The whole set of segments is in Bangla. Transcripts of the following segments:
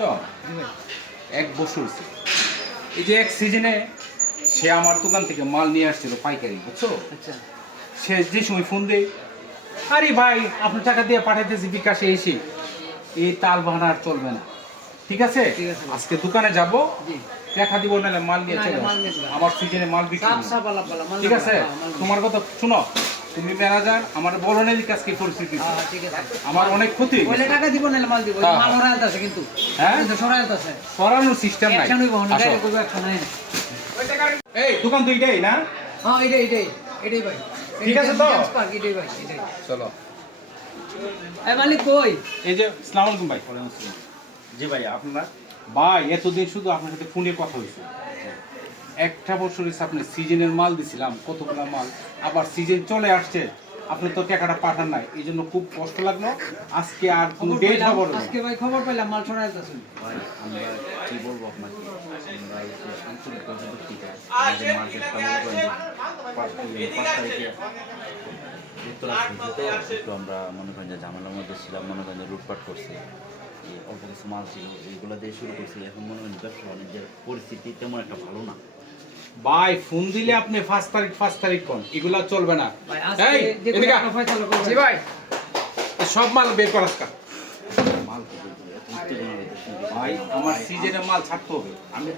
তো 1 বছর হয়েছে। এই যে এক সিজনে সে আমার দোকান থেকে মাল নিয়ে আসছিল পাইকারি, বুঝছো? আচ্ছা সে যে সময় ফোন দেয়, আরে ভাই আপনার টাকা দিয়ে পাঠাইতেছি বিকাশে এসে, এই তাল বাহানা আর চলবে না। ঠিক আছে, ঠিক আছে। আজকে দোকানে যাব, জি দেখা দিব, নাহলে মাল নিয়ে না, চলে না, মাল আসবো। নিয়ে চলে আসবো। আমার সিজনে মাল বিক্রি সাপ নেই। সাপ আলাপ বলা মাল ঠিক আছে, মাল তোমার কথা শুনো, তুমি ম্যানেজার, আমার বলো না কাজ কি পরিস্থিতি, ঠিক আছে আমার অনেক ক্ষতি হয়ে বলে গেছে। টাকা দিব না মাল দিব হ্যাঁ, মাল ওরা আনতাছে কিন্তু হ্যাঁ? কিন্তু সরাই আনতাছে সরানোর সিস্টেম নাই। অ্যাকশন হইব না আসো। গাড়ি করবে অ্যাকশন নাই এই দোকান তো এটাই না? হ্যাঁ এটাই ভাই ঠিক আছে তো? এটাই ভাই এটাই চলো। এই মালিক কই এই যে আসসালামু আলাইকুম ভাই। জি ভাই, আপনারা ভাই এতদিন শুধু আপনার সাথে ফোনে কথা হয়েছে, একটা বছর হয়েছে আপনার সিজনের মাল দিছিলাম, কতগুলো মাল, আবার সিজন চলে আসছে, আপনি তো টাকাটা পাঠান নাই, এই জন্য খুব কষ্ট লাগলো। আজকে আর কোনো খবর ডেট পাইলাম খবর নেই। আজকে ভাই খবর পাইলাম মাল সরাই আনতাছে ভাই আমরা কি বলবো আপনাকে, আমরা এই যে আঞ্চলিক পর্যটকটিকা আমাদের মার্কেটটা মনে করেন যে 5 তারিখে যুক্তরাষ্ট্র একটু আমরা মনে করেন যে ঝামেলার মধ্যে ছিলাম, মনে করেন যে লুটপাট করছে, এই অল্প কিছু মাল ছিল এইগুলো দিয়ে শুরু করছি। এখন মনে করেন ব্যবসা বাণিজ্যের পরিস্থিতি তেমন একটা ভালো না। ভাই ফোন দিলে আপনি 5 তারিখ কোন, এগুলা চলবে না। ভাই আজকে এই যে এদিকে কোনো ফয়সালা করব জি ভাই, এই সব মাল বের করাস কা মাল তো বলতে এত উত্তেজনা হইতেছে। ভাই, আমার সিজনের মাল ছাড়তে হবে। আমি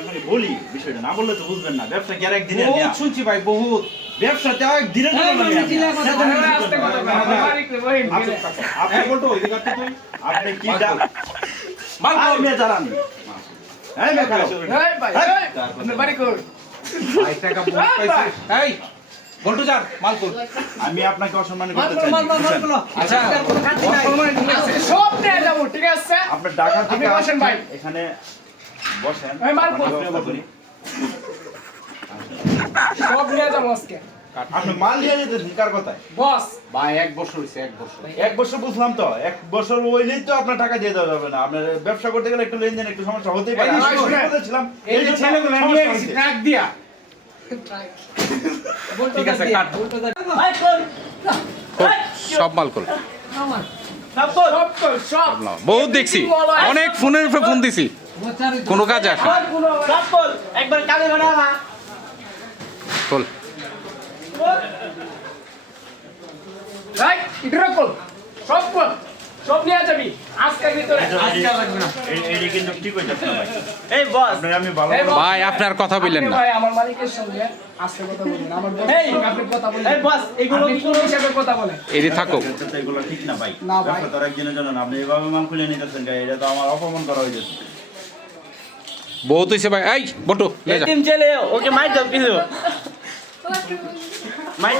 আপনাকে বলি বিষয়টা, না বললে তো বুঝবেন না। ব্যবসা কি আর একদিনের বহুত নেয়া? শুনছি ভাই, বহুত। ব্যবসাতে একদিনের জন্য এই না নেয়া। জিলা কথা বলে, আস্তে কথা বলে। আপনি বলতো ওই জায়গাতে তুই আপনি কি মাল কর। মাল কর। মেয়ে চালান হ্যাঁ মেয়ে খাও ভাই টাকা বহুত পাইছে। এই বল্টু যার মাল কর। আমি আপনাকে অসম্মান মাল করতে মাল মাল চাই মাল আচ্ছা, কোনো খাতি নাই সব নিয়ে যাবো, ঠিক আছে? আপনার ঢাকা থেকে আপনি বসেন ভাই। এখানে বসেন এই মাল আপনার কর। ব্যবস্থা করি। সব নিয়ে যাবো আজকে। আপনি মাল নিয়ে যেতে কার কথায়? বস, ভাই 1 বছর হইছে, 1 বছর। 1 বছর বুঝলাম তো, 1 বছর হইলেই তো আপনার টাকা দিয়ে দেওয়া যাবে না। আপনার ব্যবসা করতে গেলে একটু লেনদেন একটু সমস্যা হতেই পারে। এই যে আমি শুনুন, বলেছিলাম এই যে জন্য ছেলেগুলো সমস্যা নিয়ে গেছি হয়েছে। ট্রাক দিয়া। বলতো ঠিক আছে, দিয়া, কাট। বলতো দিয়া। কর, সব মাল কর। আমার সব কর, সব। বহুত দেখছি, অনেক ফোনের উপরে ফোন দিছি, মোচারি কোনো কাজ আসে না। সব কর, একবার কালে বানা না। বল। রাইট, ইটরা কর, সব কর, সব নিয়ে যাবি আজকের ভিতরে। এই কিন্তু ঠিক হইছে না ভাই। এই বস, আপনার আমি ভালো এই করে- বস। ভাই আপনার কথা বললেন আপনি না। ভাই আমার মালিকের সঙ্গে আজকে কথা বলবেন, আমার বসের সঙ্গে আপনি কথা বলবেন। এই বস, এগুলো কি হিসাবে কথা বলেন? এটি থাকো। এটা তো এগুলো ঠিক না ভাই। না ভাই। ব্যবসা তো আর একদিনের জন্য না। আপনি এভাবে মাল খুলে নিতেছেন গায়ে, এটা তো আমার অপমান করা হয়ে যাচ্ছে। বহুত হইছে ভাই। এই বল্টু লে যা। ছেলে ওকে মাইর দাও কিছু। মাইর